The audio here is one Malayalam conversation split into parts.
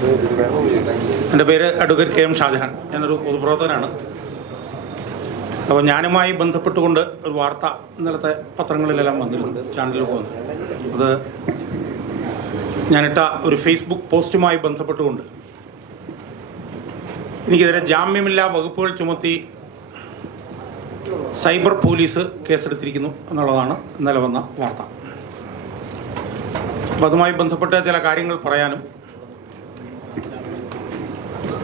എൻ്റെ പേര് അഡ്വക്കേറ്റ് കെ എം ഷാജഹാൻ. ഞാനൊരു പൊതുപ്രവർത്തകനാണ്. അപ്പോൾ ഞാനുമായി ബന്ധപ്പെട്ടുകൊണ്ട് ഒരു വാർത്ത ഇന്നലത്തെ പത്രങ്ങളിലെല്ലാം വന്നിരുന്നു, ചാനലിൽ പോകുന്നത്. അത് ഞാനിട്ട ഒരു ഫേസ്ബുക്ക് പോസ്റ്റുമായി ബന്ധപ്പെട്ടുകൊണ്ട് എനിക്കെതിരെ ജാമ്യമില്ലാ വകുപ്പുകൾ ചുമത്തി സൈബർ പോലീസ് കേസെടുത്തിരിക്കുന്നു എന്നുള്ളതാണ് ഇന്നലെ വന്ന വാർത്ത. അപ്പം അതുമായി ബന്ധപ്പെട്ട ചില കാര്യങ്ങൾ പറയാനും,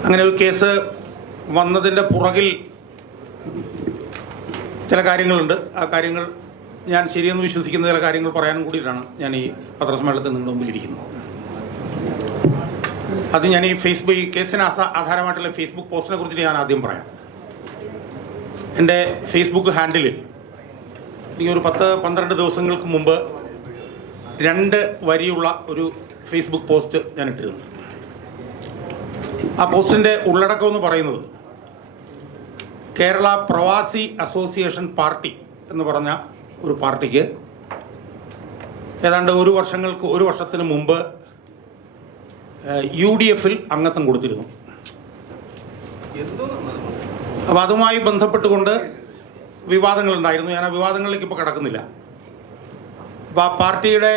അങ്ങനെ ഒരു കേസ് വന്നതിൻ്റെ പുറകിൽ ചില കാര്യങ്ങളുണ്ട്. ആ കാര്യങ്ങൾ ഞാൻ ശരിയെന്ന് വിശ്വസിക്കുന്ന ചില കാര്യങ്ങൾ പറയാനും കൂടിയിട്ടാണ് ഞാൻ ഈ പത്രസമ്മേളനത്തിൽ നിങ്ങളുടെ മുമ്പിൽ ഇരിക്കുന്നത്. അത് ഞാൻ ഈ ഫേസ്ബുക്ക് ഈ കേസിന് ആധാരമായിട്ടുള്ള ഫേസ്ബുക്ക് പോസ്റ്റിനെ കുറിച്ചിട്ട് ഞാൻ ആദ്യം പറയാം. എൻ്റെ ഫേസ്ബുക്ക് ഹാൻഡിലിൽ എനിക്കൊരു 10-12 ദിവസങ്ങൾക്ക് മുമ്പ് 2 വരിയുള്ള ഒരു ഫേസ്ബുക്ക് പോസ്റ്റ് ഞാൻ ഇട്ടിരുന്നു. ആ പോസ്റ്റിൻ്റെ ഉള്ളടക്കം എന്ന് പറയുന്നത് കേരള പ്രവാസി അസോസിയേഷൻ പാർട്ടി എന്ന് പറഞ്ഞ ഒരു പാർട്ടിക്ക് ഏതാണ്ട് ഒരു വർഷത്തിന് മുമ്പ് UDF-ൽ അംഗത്വം കൊടുത്തിരുന്നു. അപ്പോൾ അതുമായി ബന്ധപ്പെട്ടുകൊണ്ട് വിവാദങ്ങളുണ്ടായിരുന്നു. ഞാൻ ആ വിവാദങ്ങളിലേക്ക് ഇപ്പോൾ കിടക്കുന്നില്ല. അപ്പോൾ ആ പാർട്ടിയുടെ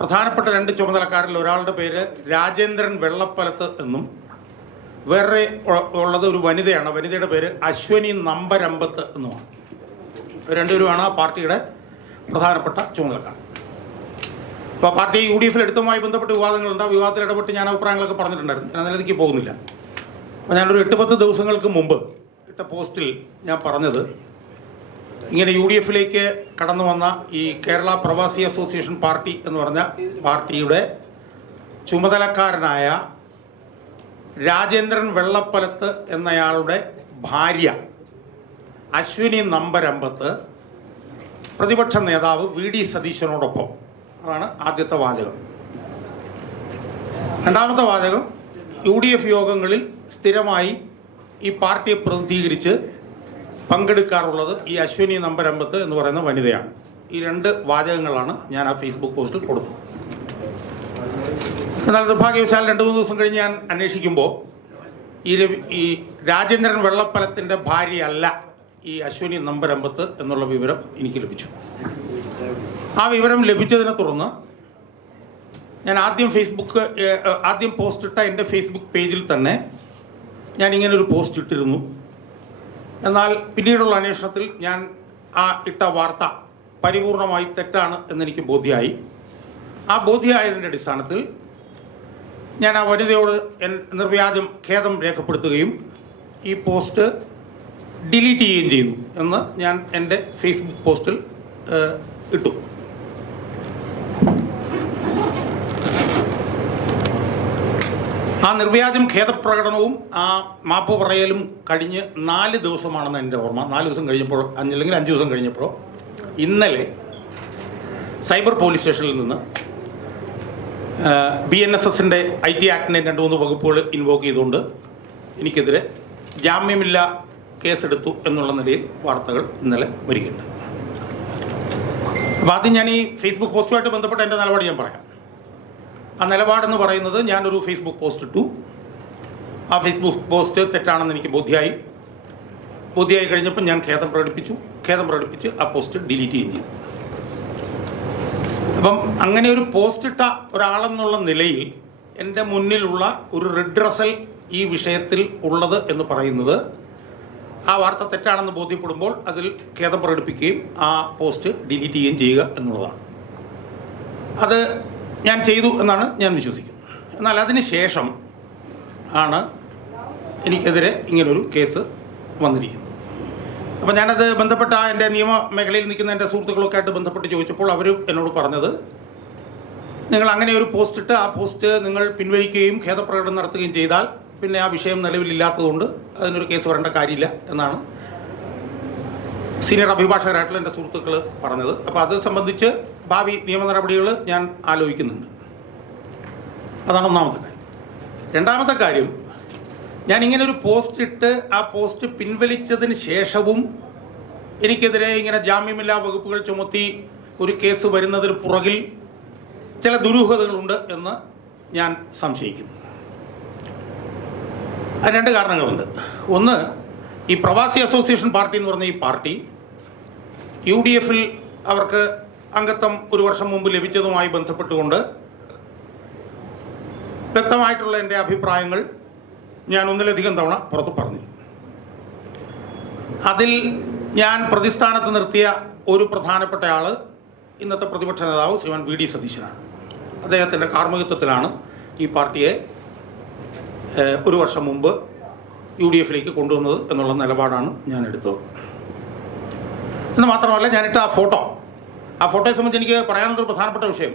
പ്രധാനപ്പെട്ട 2 ചുമതലക്കാരിൽ ഒരാളുടെ പേര് രാജേന്ദ്രൻ വെള്ളപ്പലത്ത് എന്നും വേറെ ഉള്ളത് ഒരു വനിതയാണ്. വനിതയുടെ പേര് അശ്വനി നമ്പരമ്പത്ത് എന്നുമാണ്. രണ്ടുപേരുമാണ് ആ പാർട്ടിയുടെ പ്രധാനപ്പെട്ട ചുമതലക്കാർ. അപ്പോൾ പാർട്ടി UDF-ൽ എടുത്തതുമായി ബന്ധപ്പെട്ട് വിവാദങ്ങളുണ്ട്. ആ വിവാദത്തിൽ ഇടപെട്ട് ഞാൻ അഭിപ്രായങ്ങളൊക്കെ പറഞ്ഞിട്ടുണ്ടായിരുന്നു. ഞാൻ അതിലേക്ക് പോകുന്നില്ല. അപ്പോൾ ഞാനൊരു 8-10 ദിവസങ്ങൾക്ക് മുമ്പ് ഇട്ട പോസ്റ്റിൽ ഞാൻ പറഞ്ഞത്, ഇങ്ങനെ UDF-ലേക്ക് കടന്നു വന്ന ഈ കേരള പ്രവാസി അസോസിയേഷൻ പാർട്ടി എന്ന് പറഞ്ഞ പാർട്ടിയുടെ ചുമതലക്കാരനായ രാജേന്ദ്രൻ വെള്ളപ്പലത്ത് എന്നയാളുടെ ഭാര്യ അശ്വിനി നമ്പരമ്പത്ത് പ്രതിപക്ഷ നേതാവ് VD സതീശനോടൊപ്പം. അതാണ് ആദ്യത്തെ വാചകം. രണ്ടാമത്തെ വാചകം, UDF യോഗങ്ങളിൽ സ്ഥിരമായി ഈ പാർട്ടിയെ പ്രതിനിധീകരിച്ച് പങ്കെടുക്കാറുള്ളത് ഈ അശ്വിനി നമ്പരമ്പത്ത് എന്ന് പറയുന്ന വനിതയാണ്. ഈ 2 വാചകങ്ങളാണ് ഞാൻ ആ ഫേസ്ബുക്ക് പോസ്റ്റിൽ കൊടുത്തത്. എന്നാൽ നിർഭാഗ്യവശാൽ 2-3 ദിവസം കഴിഞ്ഞ് ഞാൻ അന്വേഷിക്കുമ്പോൾ ഈ രാജേന്ദ്രൻ വെള്ളപ്പലത്തിൻ്റെ ഭാര്യയല്ല ഈ അശ്വിനി നമ്പരമ്പത്ത് എന്നുള്ള വിവരം എനിക്ക് ലഭിച്ചു. ആ വിവരം ലഭിച്ചതിനെ തുടർന്ന് ഞാൻ ആദ്യം പോസ്റ്റ് ഇട്ട എൻ്റെ ഫേസ്ബുക്ക് പേജിൽ തന്നെ ഞാൻ ഇങ്ങനൊരു പോസ്റ്റ് ഇട്ടിരുന്നു. എന്നാൽ പിന്നീടുള്ള അന്വേഷണത്തിൽ ഞാൻ ആ ഇട്ട വാർത്ത പരിപൂർണമായി തെറ്റാണ് എന്നെനിക്ക് ബോധ്യമായി. ആ ബോധ്യമായതിൻ്റെ അടിസ്ഥാനത്തിൽ ഞാൻ ആ വനിതയോട് നിർവ്യാജം ഖേദം രേഖപ്പെടുത്തുകയും ഈ പോസ്റ്റ് ഡിലീറ്റ് ചെയ്യുകയും ചെയ്യുന്നു എന്ന് ഞാൻ എൻ്റെ ഫേസ്ബുക്ക് പോസ്റ്റിൽ ഇട്ടു. ആ നിർവ്യാജം ഖേദപ്രകടനവും ആ മാപ്പ് പറയലും കഴിഞ്ഞ് 4 ദിവസമാണെന്ന് എൻ്റെ ഓർമ്മ. 4 ദിവസം കഴിഞ്ഞപ്പോൾ, അല്ലെങ്കിൽ 5 ദിവസം കഴിഞ്ഞപ്പോൾ, ഇന്നലെ സൈബർ പോലീസ് സ്റ്റേഷനിൽ നിന്ന് BNSS-ൻ്റെ IT ആക്ടിനെ 2-3 വകുപ്പുകൾ ഇൻവോക്ക് ചെയ്തുകൊണ്ട് എനിക്കെതിരെ ജാമ്യമില്ല കേസെടുത്തു എന്നുള്ള നിലയിൽ വാർത്തകൾ ഇന്നലെ വരികയുണ്ട്. അപ്പോൾ ആദ്യം ഞാൻ ഈ ഫേസ്ബുക്ക് പോസ്റ്റുമായിട്ട് ബന്ധപ്പെട്ട എൻ്റെ നിലപാട് ഞാൻ പറയാം. ആ നിലപാടെന്ന് പറയുന്നത്, ഞാനൊരു ഫേസ്ബുക്ക് പോസ്റ്റ് ഇട്ടു. ആ ഫേസ്ബുക്ക് പോസ്റ്റ് തെറ്റാണെന്ന് എനിക്ക് ബോധ്യമായി കഴിഞ്ഞപ്പോൾ ഞാൻ ഖേദം പ്രകടിപ്പിച്ച് ആ പോസ്റ്റ് ഡിലീറ്റ് ചെയ്യുകയും ചെയ്തു. അപ്പം അങ്ങനെ ഒരു പോസ്റ്റ് ഇട്ട ഒരാളെന്നുള്ള നിലയിൽ എൻ്റെ മുന്നിലുള്ള ഒരു റിഡ്രസൽ ഈ വിഷയത്തിൽ ഉള്ളത് എന്ന് പറയുന്നത്, ആ വാർത്ത തെറ്റാണെന്ന് ബോധ്യപ്പെടുമ്പോൾ അതിൽ ഖേദം പ്രകടിപ്പിക്കുകയും ആ പോസ്റ്റ് ഡിലീറ്റ് ചെയ്യുകയും ചെയ്യുക എന്നുള്ളതാണ്. അത് ഞാൻ ചെയ്തു എന്നാണ് ഞാൻ വിശ്വസിക്കുന്നത്. എന്നാൽ അതിന് ശേഷം ആണ് എനിക്കെതിരെ ഇങ്ങനൊരു കേസ് വന്നിരിക്കുന്നത്. അപ്പോൾ ഞാനത് ബന്ധപ്പെട്ട എൻ്റെ നിയമ മേഖലയിൽ നിൽക്കുന്ന എൻ്റെ സുഹൃത്തുക്കളൊക്കെ ആയിട്ട് ബന്ധപ്പെട്ട് ചോദിച്ചപ്പോൾ അവർ എന്നോട് പറഞ്ഞത്, നിങ്ങൾ അങ്ങനെ ഒരു പോസ്റ്റ് ഇട്ട് ആ പോസ്റ്റ് നിങ്ങൾ പിൻവലിക്കുകയും ഖേദപ്രകടനം നടത്തുകയും ചെയ്താൽ പിന്നെ ആ വിഷയം നിലവിലില്ലാത്തതുകൊണ്ട് അതിനൊരു കേസ് വരേണ്ട കാര്യമില്ല എന്നാണ് സീനിയർ അഭിഭാഷകരായിട്ടുള്ള എൻ്റെ സുഹൃത്തുക്കൾ പറഞ്ഞത്. അപ്പോൾ അത് സംബന്ധിച്ച് ഭാവി നിയമ നടപടികൾ ഞാൻ ആലോചിക്കുന്നുണ്ട്. അതാണ് ഒന്നാമത്തെ കാര്യം. രണ്ടാമത്തെ കാര്യം, ഞാൻ ഇങ്ങനെ ഒരു പോസ്റ്റ് ഇട്ട് ആ പോസ്റ്റ് പിൻവലിച്ചതിന് ശേഷവും എനിക്കെതിരെ ഇങ്ങനെ ജാമ്യമില്ലാ വകുപ്പുകൾ ചുമത്തി ഒരു കേസ് വരുന്നതിന് പുറകിൽ ചില ദുരൂഹതകളുണ്ട് എന്ന് ഞാൻ സംശയിക്കുന്നു. അതിന് രണ്ട് കാരണങ്ങളുണ്ട്. ഒന്ന്, ഈ പ്രവാസി അസോസിയേഷൻ പാർട്ടി എന്ന് പറഞ്ഞ ഈ പാർട്ടി UDF അവർക്ക് അംഗത്വം ഒരു വർഷം മുമ്പ് ലഭിച്ചതുമായി ബന്ധപ്പെട്ടുകൊണ്ട് വ്യക്തമായിട്ടുള്ള എൻ്റെ അഭിപ്രായങ്ങൾ ഞാൻ ഒന്നിലധികം തവണ പുറത്ത് പറഞ്ഞു. അതിൽ ഞാൻ പ്രതിസ്ഥാനത്ത് നിർത്തിയ ഒരു പ്രധാനപ്പെട്ട ആൾ ഇന്നത്തെ പ്രതിപക്ഷ നേതാവ് ശ്രീമാൻ VD സതീശനാണ്. അദ്ദേഹത്തിൻ്റെ കാർമ്മികത്വത്തിലാണ് ഈ പാർട്ടിയെ ഒരു വർഷം മുമ്പ് UDF കൊണ്ടുവന്നത് എന്നുള്ള നിലപാടാണ് ഞാൻ എടുത്തത്. എന്ന് മാത്രമല്ല, ഞാനിട്ട ആ ഫോട്ടോയെ സംബന്ധിച്ച് എനിക്ക് പറയാനുള്ളൊരു പ്രധാനപ്പെട്ട വിഷയം,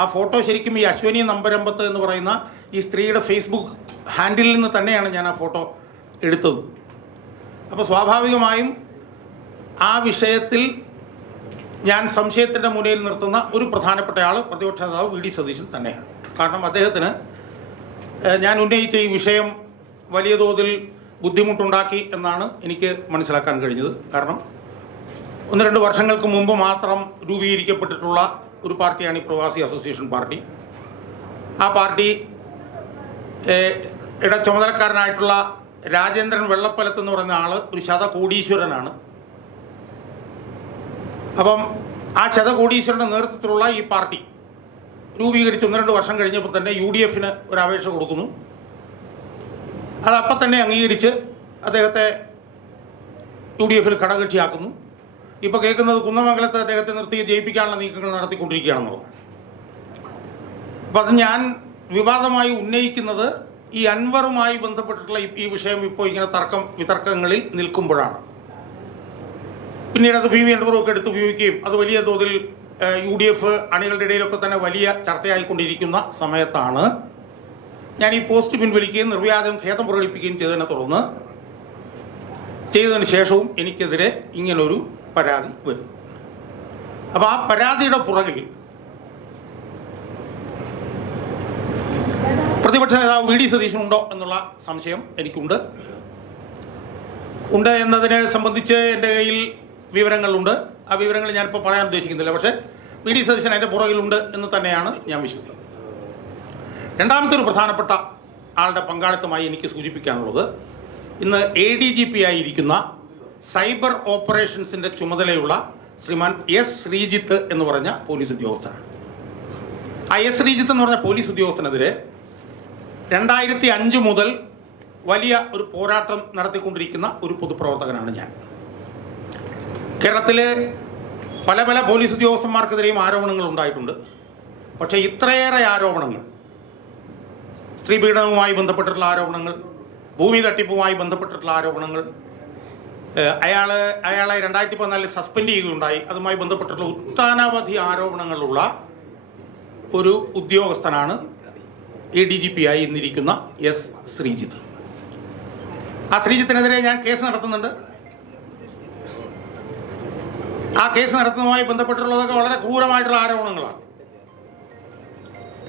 ആ ഫോട്ടോ ശരിക്കും ഈ അശ്വനി നമ്പരമ്പത്ത് എന്ന് പറയുന്ന ഈ സ്ത്രീയുടെ ഫേസ്ബുക്ക് ഹാൻഡിലിൽ നിന്ന് തന്നെയാണ് ഞാൻ ആ ഫോട്ടോ എടുത്തത്. അപ്പോൾ സ്വാഭാവികമായും ആ വിഷയത്തിൽ ഞാൻ സംശയത്തിൻ്റെ മുന്നിൽ നിർത്തുന്ന ഒരു പ്രധാനപ്പെട്ട ആൾ പ്രതിപക്ഷ നേതാവ് VD സതീശൻ തന്നെയാണ്. കാരണം അദ്ദേഹത്തിന് ഞാൻ ഉന്നയിച്ച ഈ വിഷയം വലിയ തോതിൽ ബുദ്ധിമുട്ടുണ്ടാക്കി എന്നാണ് എനിക്ക് മനസ്സിലാക്കാൻ കഴിഞ്ഞത്. കാരണം 1-2 വർഷങ്ങൾക്ക് മുമ്പ് മാത്രം രൂപീകരിക്കപ്പെട്ടിട്ടുള്ള ഒരു പാർട്ടിയാണ് ഈ പ്രവാസി അസോസിയേഷൻ പാർട്ടി. ആ പാർട്ടി ചുമതലക്കാരനായിട്ടുള്ള രാജേന്ദ്രൻ വെള്ളപ്പലത്ത് എന്ന് പറയുന്ന ആൾ ഒരു ശതകോടീശ്വരനാണ്. അപ്പം ആ ശതകോടീശ്വരൻ്റെ നേതൃത്വത്തിലുള്ള ഈ പാർട്ടി രൂപീകരിച്ച് 1-2 വർഷം കഴിഞ്ഞപ്പോൾ തന്നെ UDF ഒരു അപേക്ഷ കൊടുക്കുന്നു. അതപ്പം തന്നെ അംഗീകരിച്ച് അദ്ദേഹത്തെ UDF ഘടകകക്ഷിയാക്കുന്നു. ഇപ്പോൾ കേൾക്കുന്നത് കുന്നമംഗലത്ത് അദ്ദേഹത്തെ നിർത്തി ജയിപ്പിക്കാനുള്ള നീക്കങ്ങൾ നടത്തിക്കൊണ്ടിരിക്കുകയാണെന്നുള്ളത്. അപ്പം അത് ഞാൻ വിവാദമായി ഉന്നയിക്കുന്നത് ഈ അൻവറുമായി ബന്ധപ്പെട്ടിട്ടുള്ള ഈ വിഷയം ഇപ്പോൾ ഇങ്ങനെ വിതർക്കങ്ങളിൽ നിൽക്കുമ്പോഴാണ്. പിന്നീട് അത് PV അൻവറുമൊക്കെ എടുത്ത് ഉപയോഗിക്കുകയും അത് വലിയ തോതിൽ UDF അണികളുടെ ഇടയിലൊക്കെ തന്നെ വലിയ ചർച്ചയായിക്കൊണ്ടിരിക്കുന്ന സമയത്താണ് ഞാൻ ഈ പോസ്റ്റ് പിൻവലിക്കുകയും നിർവ്യാജം ഖേദം പ്രകടിപ്പിക്കുകയും ചെയ്തതിന് ശേഷവും എനിക്കെതിരെ ഇങ്ങനൊരു പരാതി വരും. അപ്പോൾ ആ പരാതിയുടെ പുറകിൽ പ്രതിപക്ഷ നേതാവ് VD സതീശനുണ്ടോ എന്നുള്ള സംശയം എനിക്കുണ്ട്. എന്നതിനെ സംബന്ധിച്ച് എൻ്റെ കയ്യിൽ വിവരങ്ങളുണ്ട്. ആ വിവരങ്ങൾ ഞാനിപ്പോൾ പറയാൻ ഉദ്ദേശിക്കുന്നില്ല. പക്ഷേ VD സതീശൻ അതിൻ്റെ പുറകിലുണ്ട് എന്ന് തന്നെയാണ് ഞാൻ വിശ്വസിക്കുന്നത്. രണ്ടാമത്തെ ഒരു പ്രധാനപ്പെട്ട ആളുടെ പങ്കാളിത്തമായി എനിക്ക് സൂചിപ്പിക്കാനുള്ളത്, ഇന്ന് ADGP ആയിരിക്കുന്ന സൈബർ ഓപ്പറേഷൻസിൻ്റെ ചുമതലയുള്ള ശ്രീമാൻ S. ശ്രീജിത്ത് എന്ന് പറഞ്ഞ പോലീസ് ഉദ്യോഗസ്ഥനാണ്. ആ S. ശ്രീജിത്ത് എന്ന് പറഞ്ഞ പോലീസ് ഉദ്യോഗസ്ഥനെതിരെ 2005 മുതൽ വലിയ ഒരു പോരാട്ടം നടത്തിക്കൊണ്ടിരിക്കുന്ന ഒരു പൊതുപ്രവർത്തകനാണ് ഞാൻ. കേരളത്തിലെ പല പോലീസ് ഉദ്യോഗസ്ഥന്മാർക്കെതിരെയും ആരോപണങ്ങൾ ഉണ്ടായിട്ടുണ്ട്. പക്ഷേ ഇത്രയേറെ ആരോപണങ്ങൾ, സ്ത്രീപീഡനവുമായി ബന്ധപ്പെട്ടിട്ടുള്ള ആരോപണങ്ങൾ, ഭൂമി തട്ടിപ്പുമായി ബന്ധപ്പെട്ടിട്ടുള്ള ആരോപണങ്ങൾ, അയാളെ 2014 സസ്പെൻഡ് ചെയ്യുകയുണ്ടായി, അതുമായി ബന്ധപ്പെട്ടിട്ടുള്ള ഒട്ടനവധി ആരോപണങ്ങളുള്ള ഒരു ഉദ്യോഗസ്ഥനാണ് ADGP ആയി ഇന്നിരിക്കുന്ന S. ശ്രീജിത്ത്. ആ ശ്രീജിത്തിനെതിരെ ഞാൻ കേസ് നടത്തുന്നുണ്ട്. ആ കേസ് നടത്തുന്നതുമായി ബന്ധപ്പെട്ടുള്ളതൊക്കെ വളരെ ക്രൂരമായിട്ടുള്ള ആരോപണങ്ങളാണ്.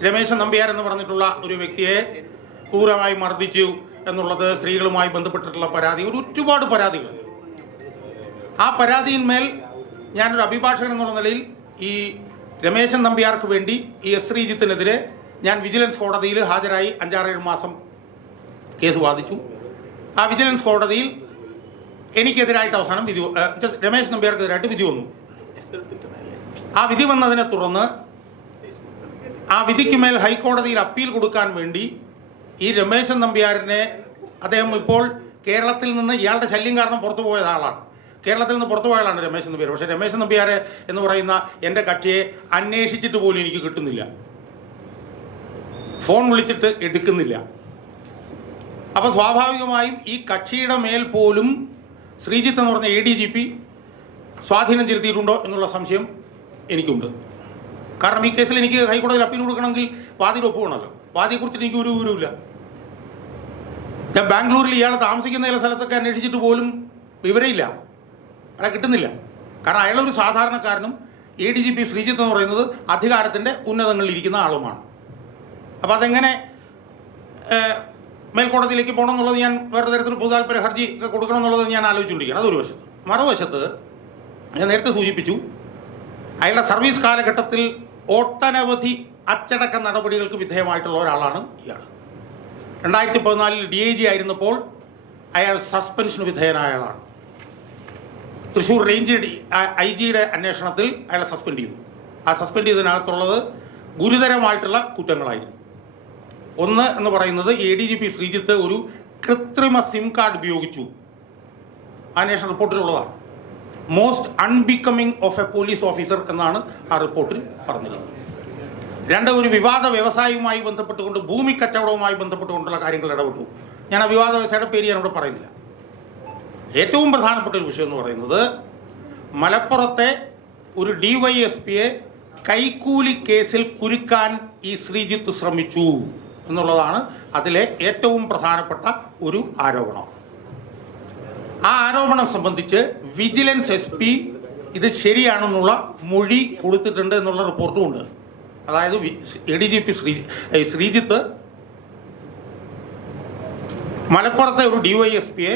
രമേശൻ നമ്പ്യാർ എന്ന് പറഞ്ഞിട്ടുള്ള ഒരു വ്യക്തിയെ ക്രൂരമായി മർദ്ദിച്ചു എന്നുള്ളത്, സ്ത്രീകളുമായി ബന്ധപ്പെട്ടിട്ടുള്ള പരാതി, ഒരുപാട് പരാതികളുണ്ട്. ആ പരാതിയിന്മേൽ ഞാനൊരു അഭിഭാഷകൻ എന്നുള്ള നിലയിൽ ഈ രമേശൻ നമ്പ്യാർക്ക് വേണ്ടി ഈ S. ശ്രീജിത്തിനെതിരെ ഞാൻ വിജിലൻസ് കോടതിയിൽ ഹാജരായി 5-6 മാസം കേസ് വാദിച്ചു. ആ വിജിലൻസ് കോടതിയിൽ എനിക്കെതിരായിട്ട് അവസാനം വിധി, രമേശ് നമ്പ്യാർക്കെതിരായിട്ട് വിധി വന്നു. ആ വിധി വന്നതിനെ തുടർന്ന് ആ വിധിക്ക് മേൽ ഹൈക്കോടതിയിൽ അപ്പീൽ കൊടുക്കാൻ വേണ്ടി ഈ രമേശൻ നമ്പ്യാരിനെ, അദ്ദേഹം ഇപ്പോൾ കേരളത്തിൽ നിന്ന് ഇയാളുടെ ശല്യം കാരണം പുറത്തു പോയ ആളാണ്. കേരളത്തിൽ നിന്ന് പുറത്തു പോയ ആളാണ് രമേശൻ നമ്പ്യാർ. പക്ഷേ രമേശൻ നമ്പ്യാരെ എന്ന് പറയുന്ന എൻ്റെ കക്ഷിയെ അന്വേഷിച്ചിട്ട് പോലും എനിക്ക് കിട്ടുന്നില്ല, ഫോൺ വിളിച്ചിട്ട് എടുക്കുന്നില്ല. അപ്പോൾ സ്വാഭാവികമായും ഈ കക്ഷിയുടെ മേൽ പോലും ശ്രീജിത്ത് എന്ന് പറഞ്ഞ ADGP സ്വാധീനം ചെലുത്തിയിട്ടുണ്ടോ എന്നുള്ള സംശയം എനിക്കുണ്ട്. കാരണം ഈ കേസിൽ എനിക്ക് ഹൈക്കോടതിയിൽ അപ്പീൽ കൊടുക്കണമെങ്കിൽ വാദിയുടെ ഒപ്പ് വേണമല്ലോ. വാദിയെക്കുറിച്ചിട്ട് എനിക്ക് ഒരു വിവരമില്ല. ഞാൻ ബാംഗ്ലൂരിൽ ഇയാൾ താമസിക്കുന്ന ചില സ്ഥലത്തൊക്കെ അന്വേഷിച്ചിട്ട് പോലും വിവരമില്ല, അയാളെ കിട്ടുന്നില്ല. കാരണം അയാളൊരു സാധാരണക്കാരനും ADGP ശ്രീജിത്ത് എന്ന് പറയുന്നത് അധികാരത്തിൻ്റെ ഉന്നതങ്ങളിൽ ഇരിക്കുന്ന ആളുമാണ്. അപ്പോൾ അതെങ്ങനെ മേൽക്കോടതിയിലേക്ക് പോകണം എന്നുള്ളത്, ഞാൻ വേറെ തരത്തിൽ പൊതുതാൽപര്യ ഹർജി ഒക്കെ കൊടുക്കണം എന്നുള്ളത് ഞാൻ ആലോചിച്ചുകൊണ്ടിരിക്കുകയാണ്. അതൊരു വശത്ത്. മറുവശത്ത് ഞാൻ നേരത്തെ സൂചിപ്പിച്ചു, അയാളുടെ സർവീസ് കാലഘട്ടത്തിൽ ഒട്ടനവധി അച്ചടക്ക നടപടികൾക്ക് വിധേയമായിട്ടുള്ള ഒരാളാണ് ഇയാൾ. 2014 DIG ആയിരുന്നപ്പോൾ അയാൾ സസ്പെൻഷന് വിധേയനായ ആളാണ്. തൃശ്ശൂർ റേഞ്ച് IG-യുടെ അന്വേഷണത്തിൽ അയാളെ സസ്പെൻഡ് ചെയ്തു. ആ സസ്പെൻഡ് ചെയ്തതിനകത്തുള്ളത് ഗുരുതരമായിട്ടുള്ള കുറ്റങ്ങളായിരുന്നു. ഒന്ന് എന്ന് പറയുന്നത് ADGP ശ്രീജിത്ത് ഒരു കൃത്രിമ സിം കാർഡ് ഉപയോഗിച്ചു. അന്വേഷണ റിപ്പോർട്ടിലുള്ളതാണ്. Most unbecoming of a police officer എന്നാണ് ആ റിപ്പോർട്ടിൽ പറഞ്ഞിരുന്നത്. രണ്ട്, ഒരു വിവാദ വ്യവസായവുമായി ബന്ധപ്പെട്ടുകൊണ്ട് ഭൂമി കച്ചവടവുമായി ബന്ധപ്പെട്ടുകൊണ്ടുള്ള കാര്യങ്ങൾ ഇടപെട്ടു. ഞാൻ ആ വിവാദ വ്യവസായയുടെ പേര് ഞാനിവിടെ പറയുന്നില്ല. ഏറ്റവും പ്രധാനപ്പെട്ട ഒരു വിഷയം എന്ന് പറയുന്നത് മലപ്പുറത്തെ ഒരു DYSPയെ കൈക്കൂലി കേസിൽ കുരുക്കാൻ ഈ ശ്രീജിത്ത് ശ്രമിച്ചു എന്നുള്ളതാണ് അതിലെ ഏറ്റവും പ്രധാനപ്പെട്ട ഒരു ആരോപണം. ആ ആരോപണം സംബന്ധിച്ച് വിജിലൻസ് SP ഇത് ശരിയാണെന്നുള്ള മൊഴി കൊടുത്തിട്ടുണ്ട് എന്നുള്ള റിപ്പോർട്ടും ഉണ്ട്. അതായത് ADGP ശ്രീജിത്ത് മലപ്പുറത്തെ ഒരു DYSPയെ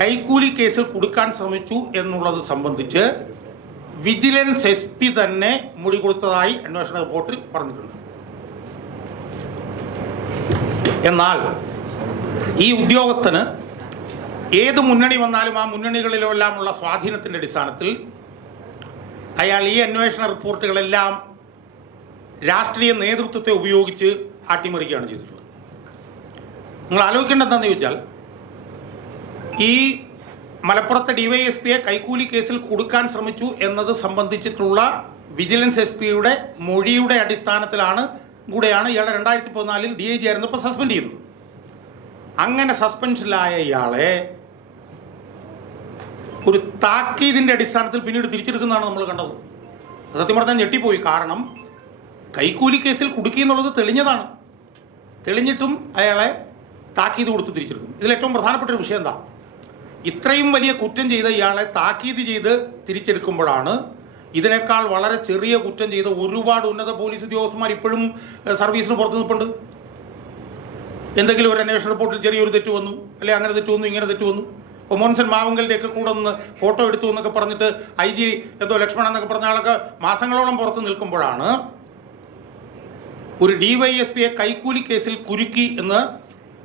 കൈക്കൂലി കേസിൽ കൊടുക്കാൻ ശ്രമിച്ചു എന്നുള്ളത് സംബന്ധിച്ച് വിജിലൻസ് SP തന്നെ മൊഴി കൊടുത്തതായി അന്വേഷണ റിപ്പോർട്ടിൽ പറഞ്ഞിട്ടുണ്ട്. എന്നാൽ ഈ ഉദ്യോഗസ്ഥന് ഏത് മുന്നണി വന്നാലും ആ മുന്നണികളിലെല്ലാമുള്ള സ്വാധീനത്തിൻ്റെ അടിസ്ഥാനത്തിൽ അയാൾ ഈ അന്വേഷണ റിപ്പോർട്ടുകളെല്ലാം രാഷ്ട്രീയ നേതൃത്വത്തെ ഉപയോഗിച്ച് അട്ടിമറിക്കുകയാണ് ചെയ്തിട്ടുള്ളത്. നിങ്ങൾ ആലോചിക്കേണ്ടതെന്ന് ചോദിച്ചാൽ, ഈ മലപ്പുറത്തെ DYSPയെ കൈക്കൂലി കേസിൽ കൊടുക്കാൻ ശ്രമിച്ചു എന്നത് സംബന്ധിച്ചിട്ടുള്ള വിജിലൻസ് SP-യുടെ മൊഴിയുടെ അടിസ്ഥാനത്തിലാണ് കൂടെയാണ് ഇയാളെ 2014 DIG ആയിരുന്നപ്പോൾ സസ്പെൻഡ് ചെയ്തത്. അങ്ങനെ സസ്പെൻഷനിലായ ഇയാളെ ഒരു താക്കീതിൻ്റെ അടിസ്ഥാനത്തിൽ പിന്നീട് തിരിച്ചെടുക്കുന്നതാണ് നമ്മൾ കണ്ടത്. സത്യം പറഞ്ഞാൽ ഞെട്ടിപ്പോയി. കാരണം കൈക്കൂലി കേസിൽ കുടുക്കി എന്നുള്ളത് തെളിഞ്ഞതാണ്. തെളിഞ്ഞിട്ടും അയാളെ താക്കീത് കൊടുത്ത് തിരിച്ചെടുക്കുന്നു. ഇതിലേറ്റവും പ്രധാനപ്പെട്ട ഒരു വിഷയം എന്താ? ഇത്രയും വലിയ കുറ്റം ചെയ്ത ഇയാളെ താക്കീത് ചെയ്ത് തിരിച്ചെടുക്കുമ്പോഴാണ് ഇതിനേക്കാൾ വളരെ ചെറിയ കുറ്റം ചെയ്ത ഒരുപാട് ഉന്നത പോലീസ് ഉദ്യോഗസ്ഥന്മാർ ഇപ്പോഴും സർവീസിന് പുറത്ത് നിൽപ്പുണ്ട്. എന്തെങ്കിലും ഒരു അന്വേഷണ റിപ്പോർട്ടിൽ ചെറിയൊരു തെറ്റ് വന്നു, അല്ലെ അങ്ങനെ തെറ്റ് വന്നു, ഇങ്ങനെ തെറ്റ് വന്നു. ഇപ്പോൾ മോൻസൻ മാവുങ്കലിൻ്റെ ഒക്കെ കൂടെ ഒന്ന് ഫോട്ടോ എടുത്തു എന്നൊക്കെ പറഞ്ഞിട്ട് IG എന്തോ ലക്ഷ്മണൻ എന്നൊക്കെ പറഞ്ഞ ആളൊക്കെ മാസങ്ങളോളം പുറത്ത് നിൽക്കുമ്പോഴാണ് ഒരു DYSPയെ കൈക്കൂലി കേസിൽ കുരുക്കി എന്ന്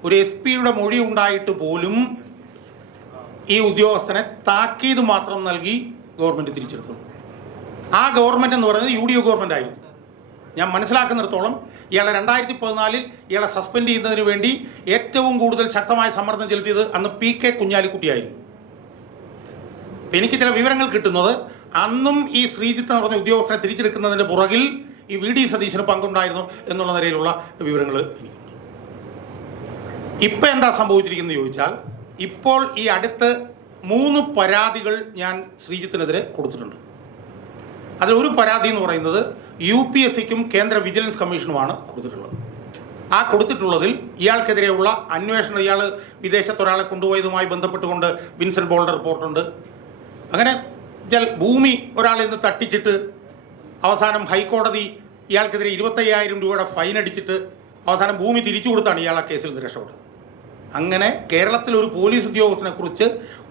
ഒരു SP-യുടെ മൊഴി ഉണ്ടായിട്ട് പോലും ഈ ഉദ്യോഗസ്ഥനെ താക്കീത് മാത്രം നൽകി ഗവൺമെൻറ് തിരിച്ചെടുത്തത്. ആ ഗവൺമെൻറ് എന്ന് പറയുന്നത് UDF ഗവൺമെൻറ് ആയിരുന്നു. ഞാൻ മനസ്സിലാക്കുന്നിടത്തോളം ഇയാളെ 2014 ഇയാളെ സസ്പെൻഡ് ചെയ്യുന്നതിന് വേണ്ടി ഏറ്റവും കൂടുതൽ ശക്തമായ സമ്മർദ്ദം ചെലുത്തിയത് അന്ന് PK കുഞ്ഞാലിക്കുട്ടിയായിരുന്നു. എനിക്ക് ചില വിവരങ്ങൾ കിട്ടുന്നത് അന്നും ഈ ശ്രീജിത്ത് എന്ന് പറഞ്ഞ ഉദ്യോഗസ്ഥനെ തിരിച്ചെടുക്കുന്നതിൻ്റെ പുറകിൽ ഈ VD സതീശന് പങ്കുണ്ടായിരുന്നു എന്നുള്ള നിലയിലുള്ള വിവരങ്ങൾ എനിക്കുണ്ട്. ഇപ്പം എന്താ സംഭവിച്ചിരിക്കുന്നത് ചോദിച്ചാൽ, ഇപ്പോൾ ഈ അടുത്ത് 3 പരാതികൾ ഞാൻ ശ്രീജിത്തിനെതിരെ കൊടുത്തിട്ടുണ്ട്. അതിലൊരു പരാതി എന്ന് പറയുന്നത് UPSCക്കും കേന്ദ്ര വിജിലൻസ് കമ്മീഷനുമാണ് കൊടുത്തിട്ടുള്ളത്. ആ കൊടുത്തിട്ടുള്ളതിൽ ഇയാൾക്കെതിരെയുള്ള അന്വേഷണം, ഇയാൾ വിദേശത്തൊരാളെ കൊണ്ടുപോയതുമായി ബന്ധപ്പെട്ടുകൊണ്ട് വിൻസെൻ്റ് ബോൾഡർ റിപ്പോർട്ടുണ്ട്. അങ്ങനെ ഭൂമി ഒരാളിൽ നിന്ന് തട്ടിച്ചിട്ട് അവസാനം ഹൈക്കോടതി ഇയാൾക്കെതിരെ 25,000 രൂപയുടെ ഫൈൻ അടിച്ചിട്ട് അവസാനം ഭൂമി തിരിച്ചു കൊടുത്താണ് ഇയാൾ ആ കേസിൽ നിന്ന് രക്ഷപ്പെട്ടത്. അങ്ങനെ കേരളത്തിൽ ഒരു പോലീസ് ഉദ്യോഗസ്ഥനെ കുറിച്ച്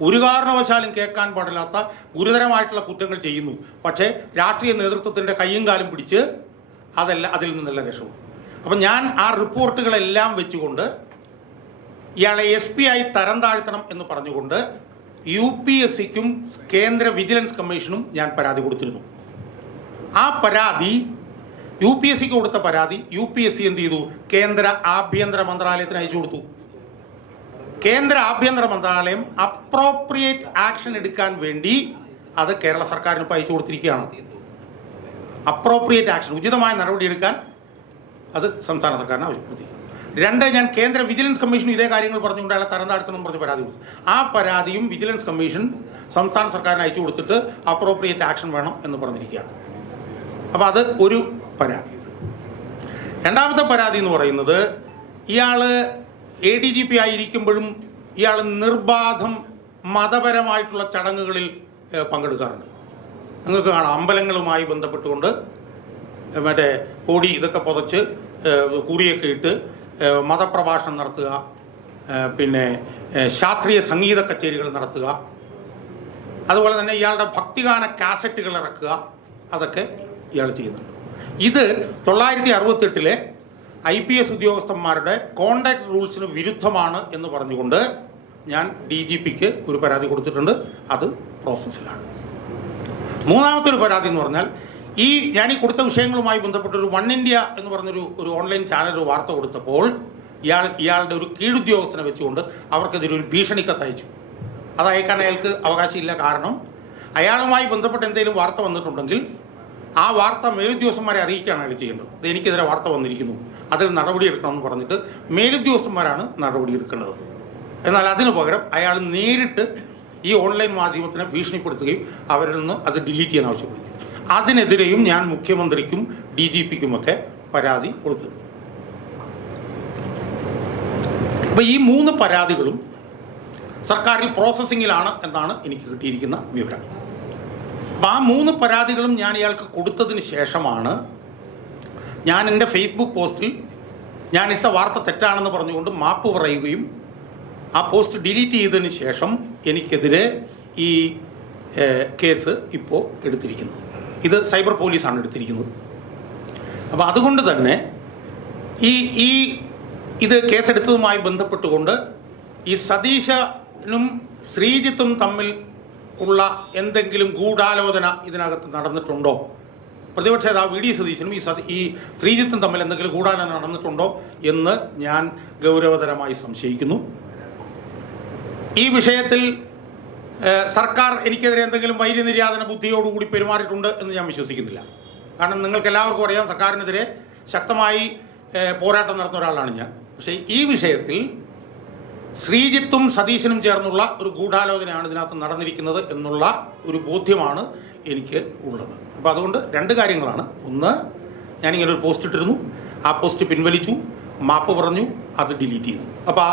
ഒരു കാരണവശാലും കേൾക്കാൻ പാടില്ലാത്ത ഗുരുതരമായിട്ടുള്ള കുറ്റങ്ങൾ ചെയ്യുന്നു. പക്ഷേ രാഷ്ട്രീയ നേതൃത്വത്തിൻ്റെ കയ്യും കാലും പിടിച്ച് അതിൽ നിന്നെല്ലാം രക്ഷപ്പെടും. അപ്പം ഞാൻ ആ റിപ്പോർട്ടുകളെല്ലാം വെച്ചുകൊണ്ട് ഇയാളെ SP ആയി തരം താഴ്ത്തണം എന്ന് പറഞ്ഞുകൊണ്ട് UPSCക്കും കേന്ദ്ര വിജിലൻസ് കമ്മീഷനും ഞാൻ പരാതി കൊടുത്തിരുന്നു. ആ പരാതി UPSCക്ക് കൊടുത്ത പരാതി UPSC എന്ത് ചെയ്തു? കേന്ദ്ര ആഭ്യന്തര മന്ത്രാലയത്തിന് അയച്ചു കൊടുത്തു. കേന്ദ്ര ആഭ്യന്തര മന്ത്രാലയം അപ്രോപ്രിയേറ്റ് ആക്ഷൻ എടുക്കാൻ വേണ്ടി അത് കേരള സർക്കാരിന് ഇപ്പോൾ അയച്ചു കൊടുത്തിരിക്കുകയാണ്. അപ്രോപ്രിയേറ്റ് ആക്ഷൻ, ഉചിതമായ നടപടിയെടുക്കാൻ അത് സംസ്ഥാന സർക്കാരിനെ ആവശ്യപ്പെടുത്തി. 2, ഞാൻ കേന്ദ്ര വിജിലൻസ് കമ്മീഷനും ഇതേ കാര്യങ്ങൾ പറഞ്ഞുകൊണ്ട് അയാളെ തരം താഴ്ത്തണം പറഞ്ഞ് പരാതി കൊടുത്തു. ആ പരാതിയും വിജിലൻസ് കമ്മീഷൻ സംസ്ഥാന സർക്കാരിന് അയച്ചു കൊടുത്തിട്ട് അപ്രോപ്രിയേറ്റ് ആക്ഷൻ വേണം എന്ന് പറഞ്ഞിരിക്കുകയാണ്. അപ്പോൾ അത് ഒരു പരാതി. രണ്ടാമത്തെ പരാതി എന്ന് പറയുന്നത്, ഇയാൾ ADGP ആയിരിക്കുമ്പോഴും ഇയാൾ നിർബാധം മതപരമായിട്ടുള്ള ചടങ്ങുകളിൽ പങ്കെടുക്കാറുണ്ട്. നിങ്ങൾക്ക് കാണാം, അമ്പലങ്ങളുമായി ബന്ധപ്പെട്ടുകൊണ്ട് മറ്റേ കോടി ഇതൊക്കെ പുതച്ച് കുറിയൊക്കെ ഇട്ട് മതപ്രഭാഷണം നടത്തുക, പിന്നെ ശാസ്ത്രീയ സംഗീത കച്ചേരികൾ നടത്തുക, അതുപോലെ തന്നെ ഇയാളുടെ ഭക്തിഗാന കാസറ്റുകൾ ഇറക്കുക, അതൊക്കെ ഇയാൾ ചെയ്യുന്നുണ്ട്. ഇത് 968 IPS ഉദ്യോഗസ്ഥന്മാരുടെ കോണ്ടാക്ട് റൂൾസിന് വിരുദ്ധമാണ് എന്ന് പറഞ്ഞുകൊണ്ട് ഞാൻ DGPക്ക് ഒരു പരാതി കൊടുത്തിട്ടുണ്ട്. അത് പ്രോസസ്സിലാണ്. മൂന്നാമത്തെ ഒരു പരാതി എന്ന് പറഞ്ഞാൽ ഞാൻ ഈ കൊടുത്ത വിഷയങ്ങളുമായി ബന്ധപ്പെട്ട് ഒരു വൺ ഇന്ത്യ എന്ന് പറഞ്ഞൊരു ഓൺലൈൻ ചാനൽ ഒരു വാർത്ത കൊടുത്തപ്പോൾ ഇയാളുടെ ഒരു കീഴുദ്യോഗസ്ഥനെ വെച്ചുകൊണ്ട് അവർക്കെതിരെ ഒരു ഭീഷണി കത്തയച്ചു. അത് അയക്കാൻ അയാൾക്ക് അവകാശമില്ല. കാരണം അയാളുമായി ബന്ധപ്പെട്ട് എന്തെങ്കിലും വാർത്ത വന്നിട്ടുണ്ടെങ്കിൽ ആ വാർത്ത മേലുദ്യോഗസ്ഥന്മാരെ അറിയിക്കുകയാണ് അയാൾ ചെയ്യേണ്ടത്. എനിക്കെതിരെ വാർത്ത വന്നിരിക്കുന്നു, അതിൽ നടപടിയെടുക്കണമെന്ന് പറഞ്ഞിട്ട് മേലുദ്യോഗസ്ഥന്മാരാണ് നടപടിയെടുക്കേണ്ടത്. എന്നാൽ അതിനു പകരം അയാൾ നേരിട്ട് ഈ ഓൺലൈൻ മാധ്യമത്തിനെ ഭീഷണിപ്പെടുത്തുകയും അവരിൽ നിന്ന് അത് ഡിലീറ്റ് ചെയ്യാൻ ആവശ്യപ്പെടുകയും, അതിനെതിരെയും ഞാൻ മുഖ്യമന്ത്രിക്കും DGPക്കുമൊക്കെ പരാതി കൊടുത്തു. അപ്പോൾ ഈ 3 പരാതികളും സർക്കാരിൽ പ്രോസസ്സിങ്ങിലാണ് എന്നാണ് എനിക്ക് കിട്ടിയിരിക്കുന്ന വിവരം. അപ്പോൾ ആ 3 പരാതികളും ഞാൻ ഇയാൾക്ക് കൊടുത്തതിന് ശേഷമാണ് ഞാൻ എൻ്റെ ഫേസ്ബുക്ക് പോസ്റ്റിൽ ഞാൻ ഇട്ട വാർത്ത തെറ്റാണെന്ന് പറഞ്ഞുകൊണ്ട് മാപ്പ് പറയുകയും ആ പോസ്റ്റ് ഡിലീറ്റ് ചെയ്തതിന് ശേഷം എനിക്കെതിരെ ഈ കേസ് ഇപ്പോൾ എടുത്തിരിക്കുന്നത്. ഇത് സൈബർ പോലീസാണ് എടുത്തിരിക്കുന്നത്. അപ്പോൾ അതുകൊണ്ട് തന്നെ ഇത് കേസെടുത്തതുമായി ബന്ധപ്പെട്ടുകൊണ്ട് ഈ സതീശനും ശ്രീജിത്തും തമ്മിൽ ഉള്ള എന്തെങ്കിലും ഗൂഢാലോചന ഇതിനകത്ത് നടന്നിട്ടുണ്ടോ, പ്രതിപക്ഷ നേതാവ് VD സതീശനും ഈ ശ്രീജിത്തും തമ്മിൽ എന്തെങ്കിലും ഗൂഢാലോചന നടന്നിട്ടുണ്ടോ എന്ന് ഞാൻ ഗൗരവതരമായി സംശയിക്കുന്നു. ഈ വിഷയത്തിൽ സർക്കാർ എനിക്കെതിരെ എന്തെങ്കിലും വൈര്യനിര്യാതന ബുദ്ധിയോടുകൂടി പെരുമാറിയിട്ടുണ്ട് എന്ന് ഞാൻ വിശ്വസിക്കുന്നില്ല. കാരണം നിങ്ങൾക്ക് എല്ലാവർക്കും അറിയാം, സർക്കാരിനെതിരെ ശക്തമായി പോരാട്ടം നടത്തുന്ന ഒരാളാണ് ഞാൻ. പക്ഷേ ഈ വിഷയത്തിൽ ശ്രീജിത്തും സതീശനും ചേർന്നുള്ള ഒരു ഗൂഢാലോചനയാണ് ഇതിനകത്ത് നടന്നിരിക്കുന്നത് എന്നുള്ള ഒരു ബോധ്യമാണ് എനിക്ക് ഉള്ളത്. അപ്പോൾ അതുകൊണ്ട് 2 കാര്യങ്ങളാണ്. ഒന്ന്, ഞാനിങ്ങനെ ഒരു പോസ്റ്റ് ഇട്ടിരുന്നു, ആ പോസ്റ്റ് പിൻവലിച്ചു, മാപ്പ് പറഞ്ഞു, അത് ഡിലീറ്റ് ചെയ്തു. അപ്പോൾ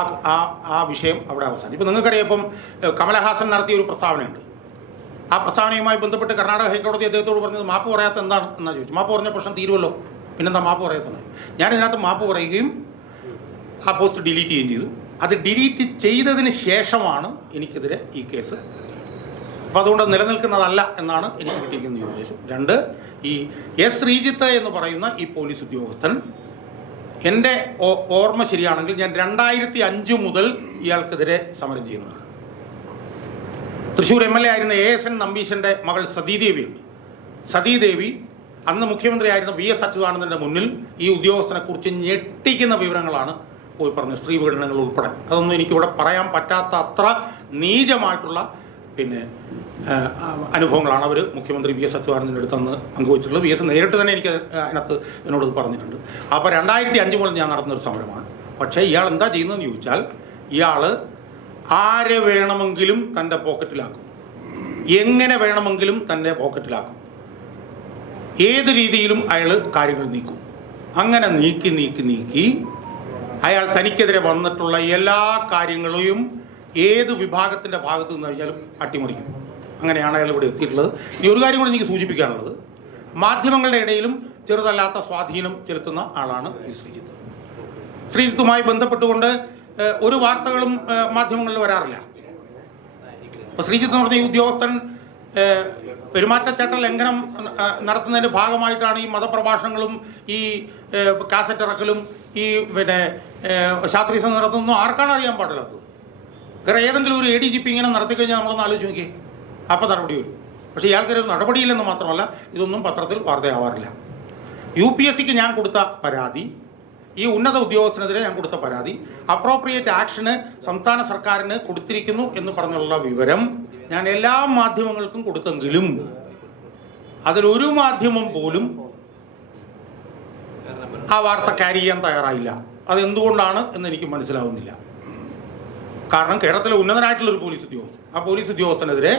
ആ വിഷയം അവിടെ അവസാനം. ഇപ്പോൾ നിങ്ങൾക്കറിയാം, ഇപ്പം കമലഹാസൻ നടത്തിയ ഒരു പ്രസ്താവനയുണ്ട്. ആ പ്രസ്താവനയുമായി ബന്ധപ്പെട്ട് കർണാടക ഹൈക്കോടതി അദ്ദേഹത്തോട് പറഞ്ഞത് മാപ്പ് പറയാത്ത എന്താണ് എന്നാണ് ചോദിച്ചു. മാപ്പ് പറഞ്ഞ പ്രശ്നം തീരുമല്ലോ, പിന്നെന്താ മാപ്പ് പറയാത്തത്? ഞാനിതിനകത്ത് മാപ്പ് പറയുകയും ആ പോസ്റ്റ് ഡിലീറ്റ് ചെയ്യുകയും ചെയ്തു. അത് ഡിലീറ്റ് ചെയ്തതിന് ശേഷമാണ് എനിക്കെതിരെ ഈ കേസ്. അപ്പോൾ അതുകൊണ്ട് നിലനിൽക്കുന്നതല്ല എന്നാണ് എനിക്ക് കിട്ടിയിരിക്കുന്ന നിർദ്ദേശം. 2, ഈ S. ശ്രീജിത്ത് എന്ന് പറയുന്ന ഈ പോലീസ് ഉദ്യോഗസ്ഥൻ, എൻ്റെ ഓർമ്മ ശരിയാണെങ്കിൽ ഞാൻ 2005 മുതൽ ഇയാൾക്കെതിരെ സമരം ചെയ്യുന്നതാണ്. തൃശ്ശൂർ MLA ആയിരുന്ന ASN നമ്പീശൻ്റെ മകൾ സതീദേവിയുണ്ട്. സതീദേവി അന്ന് മുഖ്യമന്ത്രി ആയിരുന്ന VS അച്യുതാനന്ദൻ്റെ മുന്നിൽ ഈ ഉദ്യോഗസ്ഥനെക്കുറിച്ച് ഞെട്ടിക്കുന്ന വിവരങ്ങളാണ് പോയി പറഞ്ഞത്, സ്ത്രീ പീഡനങ്ങൾ ഉൾപ്പെടെ. അതൊന്നും എനിക്കിവിടെ പറയാൻ പറ്റാത്ത അത്ര നീചമായിട്ടുള്ള അനുഭവങ്ങളാണ് അവർ മുഖ്യമന്ത്രി VS അച്യുതാനന്ദൻ്റെ അടുത്ത് അന്ന് പങ്കുവച്ചിട്ടുള്ളത്. VS നേരിട്ട് തന്നെ എനിക്ക് അതിനകത്ത് എന്നോട് പറഞ്ഞിട്ടുണ്ട്. അപ്പോൾ 2005 മുതൽ ഞാൻ നടത്തുന്നൊരു സമരമാണ്. പക്ഷേ ഇയാൾ എന്താ ചെയ്യുന്നതെന്ന് ചോദിച്ചാൽ, ഇയാൾ ആരെ വേണമെങ്കിലും തൻ്റെ പോക്കറ്റിലാക്കും, എങ്ങനെ വേണമെങ്കിലും തൻ്റെ പോക്കറ്റിലാക്കും, ഏത് രീതിയിലും അയാൾ കാര്യങ്ങൾ നീക്കും. അങ്ങനെ നീക്കി അയാൾ തനിക്കെതിരെ വന്നിട്ടുള്ള എല്ലാ കാര്യങ്ങളെയും ഏത് വിഭാഗത്തിൻ്റെ ഭാഗത്ത് നിന്ന് കഴിഞ്ഞാലും അട്ടിമറിക്കും. അങ്ങനെയാണ് അയാൾ ഇവിടെ എത്തിയിട്ടുള്ളത്. ഇനി ഒരു കാര്യം കൂടി എനിക്ക് സൂചിപ്പിക്കാനുള്ളത്, മാധ്യമങ്ങളുടെ ഇടയിലും ചെറുതല്ലാത്ത സ്വാധീനം ചെലുത്തുന്ന ആളാണ് ഈ ശ്രീജിത്ത്. ശ്രീജിത്തുമായി ബന്ധപ്പെട്ടുകൊണ്ട് ഒരു വാർത്തകളും മാധ്യമങ്ങളിൽ വരാറില്ല. അപ്പോൾ ശ്രീജിത്ത് എന്ന് പറഞ്ഞ ഈ ഉദ്യോഗസ്ഥൻ പെരുമാറ്റച്ചട്ട ലംഘനം നടത്തുന്നതിൻ്റെ ഭാഗമായിട്ടാണ് ഈ മതപ്രഭാഷണങ്ങളും ഈ കാസറ്റ് ഇറക്കലും ഈ ശാസ്ത്രീയ സംഘം നടത്തുന്നതും ആർക്കാണ് അറിയാൻ പാടില്ലാത്തത്? വേറെ ഏതെങ്കിലും ഒരു ADGP ഇങ്ങനെ നടത്തിക്കഴിഞ്ഞാൽ നമ്മളൊന്ന് ആലോചിച്ച് നോക്കിയേ, അപ്പം നടപടി വരും. പക്ഷേ ഇയാൾക്കൊരു നടപടിയില്ലെന്ന് മാത്രമല്ല, ഇതൊന്നും പത്രത്തിൽ വാർത്തയാവാറില്ല. UPSCക്ക് ഞാൻ കൊടുത്ത പരാതി, ഈ ഉന്നത ഉദ്യോഗസ്ഥനെതിരെ ഞാൻ കൊടുത്ത പരാതി അപ്രോപ്രിയേറ്റ് ആക്ഷന് സംസ്ഥാന സർക്കാരിന് കൊടുത്തിരിക്കുന്നു എന്ന് പറഞ്ഞുള്ള വിവരം ഞാൻ എല്ലാ മാധ്യമങ്ങൾക്കും കൊടുത്തെങ്കിലും അതിലൊരു മാധ്യമം പോലും ആ വാർത്ത ക്യാരി ചെയ്യാൻ തയ്യാറായില്ല. അതെന്തുകൊണ്ടാണ് എന്ന് എനിക്ക് മനസ്സിലാവുന്നില്ല. കാരണം കേരളത്തിലെ ഉന്നതനായിട്ടുള്ളൊരു പോലീസ് ഉദ്യോഗസ്ഥൻ, ആ പോലീസ് ഉദ്യോഗസ്ഥനെതിരെ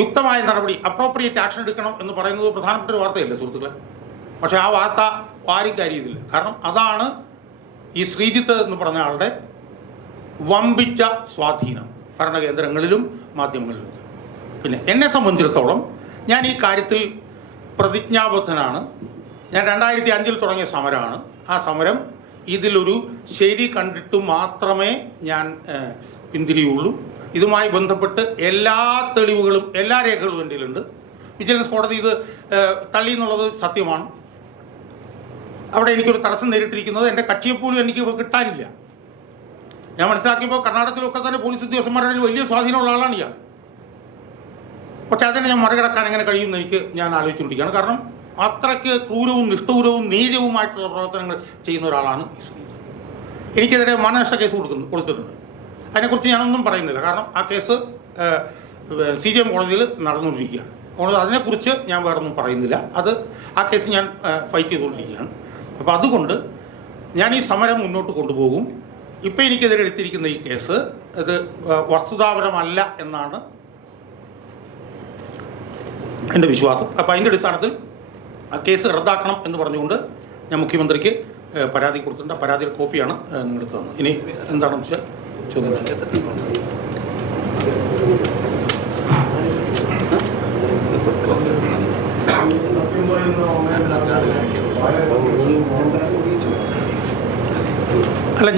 യുക്തമായ നടപടി, അപ്രോപ്രിയേറ്റ് ആക്ഷൻ എടുക്കണം എന്ന് പറയുന്നത് പ്രധാനപ്പെട്ട ഒരു വാർത്തയല്ലേ സുഹൃത്തുക്കളെ? പക്ഷേ ആ വാർത്ത ആരും ക്യാരി ചെയ്തില്ല. കാരണം അതാണ് ഈ ശ്രീജിത്ത് എന്ന് പറഞ്ഞ ആളുടെ വമ്പിച്ച സ്വാധീനം ഭരണകേന്ദ്രങ്ങളിലും മാധ്യമങ്ങളിലും. പിന്നെ എന്നെ സംബന്ധിച്ചിടത്തോളം ഞാൻ ഈ കാര്യത്തിൽ പ്രതിജ്ഞാബദ്ധനാണ്. ഞാൻ 2005 തുടങ്ങിയ സമരമാണ്. ആ സമരം ഇതിലൊരു ശരി കണ്ടിട്ട് മാത്രമേ ഞാൻ പിന്തിരിയുള്ളൂ. ഇതുമായി ബന്ധപ്പെട്ട് എല്ലാ തെളിവുകളും എല്ലാ രേഖകളും എൻ്റെ കയ്യിലുണ്ട്. വിജിലൻസ് കോടതി ഇത് തള്ളി എന്നുള്ളത് സത്യമാണ്. അവിടെ എനിക്കൊരു തടസ്സം നേരിട്ടിരിക്കുന്നത് എൻ്റെ കക്ഷിയെപ്പോലും എനിക്ക് കിട്ടാനില്ല. ഞാൻ മനസ്സിലാക്കിയപ്പോൾ കർണാടകത്തിലൊക്കെ തന്നെ പോലീസ് ഉദ്യോഗസ്ഥന്മാരുടെ വലിയ സ്വാധീനമുള്ള ആളാണ് ഇയാൾ. പക്ഷെ അതിനെ ഞാൻ മറികടക്കാൻ എങ്ങനെ കഴിയുമെന്ന് ഞാൻ ആലോചിച്ചുകൊണ്ടിരിക്കുകയാണ്. കാരണം അത്രയ്ക്ക് ക്രൂരവും നിഷ്ഠൂരവും നീചവുമായിട്ടുള്ള പ്രവർത്തനങ്ങൾ ചെയ്യുന്ന ഒരാളാണ് ഈ സുനീത്. എനിക്കെതിരെ മാനനഷ്ട കേസ് കൊടുത്തിട്ടുണ്ട്. അതിനെക്കുറിച്ച് ഞാനൊന്നും പറയുന്നില്ല. കാരണം ആ കേസ് CJM കോടതിയിൽ നടന്നുകൊണ്ടിരിക്കുകയാണ്. കോടതി അതിനെക്കുറിച്ച് ഞാൻ വേറൊന്നും പറയുന്നില്ല. ആ കേസ് ഞാൻ ഫൈറ്റ് ചെയ്തുകൊണ്ടിരിക്കുകയാണ്. അപ്പോൾ അതുകൊണ്ട് ഞാൻ ഈ സമരം മുന്നോട്ട് കൊണ്ടുപോകും. ഇപ്പം എനിക്കെതിരെ എടുത്തിരിക്കുന്ന ഈ കേസ് ഇത് വസ്തുതാപരമല്ല എന്നാണ് എൻ്റെ വിശ്വാസം. അപ്പോൾ അതിൻ്റെ അടിസ്ഥാനത്തിൽ ആ കേസ് റദ്ദാക്കണം എന്ന് പറഞ്ഞുകൊണ്ട് ഞാൻ മുഖ്യമന്ത്രിക്ക് പരാതി കൊടുത്തിട്ടുണ്ട്. പരാതിയുടെ കോപ്പിയാണ് നിങ്ങൾക്ക് തന്നത്. ഇനി എന്താണെന്ന് വെച്ചാൽ ചോദ്യം. അല്ല,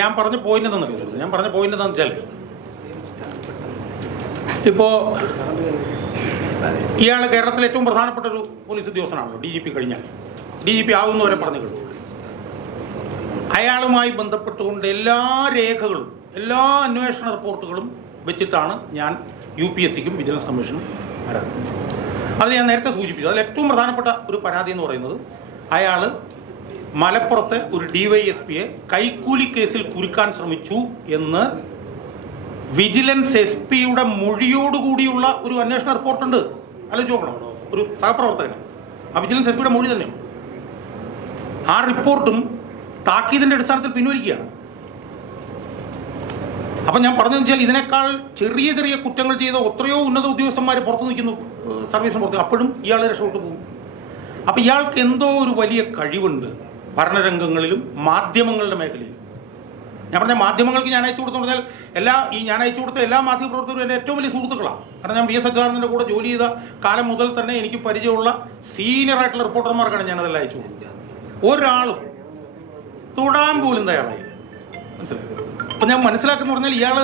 ഞാൻ പറഞ്ഞ പോയിന്റ് എന്താണെന്ന് ഞാൻ പറഞ്ഞ പോയിന്റ് എന്താണെന്ന് വെച്ചാൽ, ഇപ്പോൾ ഇയാൾ കേരളത്തിലെ ഏറ്റവും പ്രധാനപ്പെട്ട ഒരു പോലീസ് ഉദ്യോഗസ്ഥനാണല്ലോ. DGP കഴിഞ്ഞാൽ DGP ആകുന്നവരെ പറഞ്ഞു കേട്ടു. അയാളുമായി ബന്ധപ്പെട്ടുകൊണ്ട് എല്ലാ രേഖകളും എല്ലാ അന്വേഷണ റിപ്പോർട്ടുകളും വെച്ചിട്ടാണ് ഞാൻ UPSCക്കും വിജിലൻസ് കമ്മീഷനും പരാതി. അത് ഞാൻ നേരത്തെ സൂചിപ്പിച്ചു. അതിൽ ഏറ്റവും പ്രധാനപ്പെട്ട ഒരു പരാതി എന്ന് പറയുന്നത്, അയാൾ മലപ്പുറത്തെ ഒരു DYSPയെ കൈക്കൂലി കേസിൽ കുരുക്കാൻ ശ്രമിച്ചു എന്ന് വിജിലൻസ് SP-യുടെ മൊഴിയോടുകൂടിയുള്ള ഒരു അന്വേഷണ റിപ്പോർട്ടുണ്ട്. ആലോചിച്ച് നോക്കണം. ഒരു സഹപ്രവർത്തകന് ആ വിജിലൻസ് SP-യുടെ മൊഴി തന്നെയാണ്. ആ റിപ്പോർട്ടും താക്കീതിൻ്റെ അടിസ്ഥാനത്തിൽ പിൻവലിക്കുകയാണ്. അപ്പം ഞാൻ പറഞ്ഞതെന്ന് വെച്ചാൽ, ഇതിനേക്കാൾ ചെറിയ ചെറിയ കുറ്റങ്ങൾ ചെയ്ത എത്രയോ ഉന്നത ഉദ്യോഗസ്ഥന്മാർ പുറത്തു നിൽക്കുന്നു, സർവീസിന് പുറത്ത്. അപ്പോഴും ഇയാൾ രക്ഷപ്പെട്ടു പോകും. അപ്പം ഇയാൾക്ക് എന്തോ ഒരു വലിയ കഴിവുണ്ട് ഭരണരംഗങ്ങളിലും മാധ്യമങ്ങളുടെ മേഖലയിലും. ഞാൻ പറഞ്ഞ മാധ്യമങ്ങൾക്ക് ഞാൻ അയച്ചു കൊടുത്തു പറഞ്ഞാൽ ഞാൻ അയച്ചു കൊടുത്ത എല്ലാ മാധ്യമപ്രവർത്തകരും എൻ്റെ ഏറ്റവും വലിയ സുഹൃത്തുക്കളാണ്. കാരണം ഞാൻ VS അച്യുതാനന്ദൻ്റെ കൂടെ ജോലി ചെയ്ത കാലം മുതൽ തന്നെ എനിക്ക് പരിചയമുള്ള സീനിയറായിട്ടുള്ള റിപ്പോർട്ടർമാർക്കാണ് ഞാനതെല്ലാം അയച്ചു കൊടുത്തത്. ഒരാളും തൊടാൻ പോലും തയ്യാറായില്ല. മനസ്സിലായി? അപ്പം ഞാൻ മനസ്സിലാക്കുന്ന പറഞ്ഞാൽ, ഇയാൾ